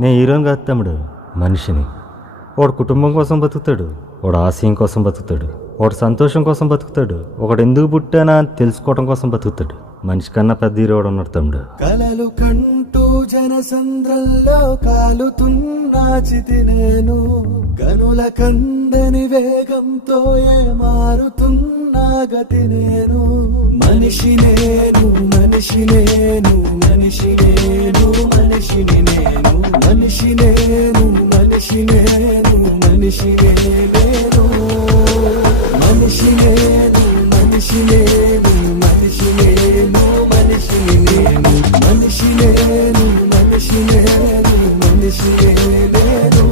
నేను హీరోని కాదు తమ్ముడు, మనిషిని. వాడు కుటుంబం కోసం బతుకుతాడు, వాడు ఆశయం కోసం బతుకుతాడు, వాడు సంతోషం కోసం బతుకుతాడు, ఒకడు ఎందుకు పుట్టానా అని తెలుసుకోవడం కోసం బతుకుతాడు. మనిషి కన్నా పెద్ద హీరోడు ఉన్నాడు తమ్ముడు. కలలు కంటూ జనసంద్రంలో కాలుతున్నా చితి నేను, కనుల కందని వేగంతో మారుతున్నా గతి నేను. మనిషి నేను, మనిషి నేను, మనిషి నేను, మనిషిని నేను, మనిషి నేను, మనిషి నేను, మనిషి నేను, మనిషి నేను, మనిషి నేను, మనిషి నేను, మనిషిని నేను, మనిషి నేను, మనిషి నేను, మనిషి నేను.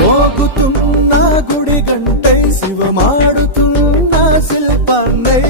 మోగుతున్న గుడి గంటై శివమాడుతున్న శిల్పాన్నై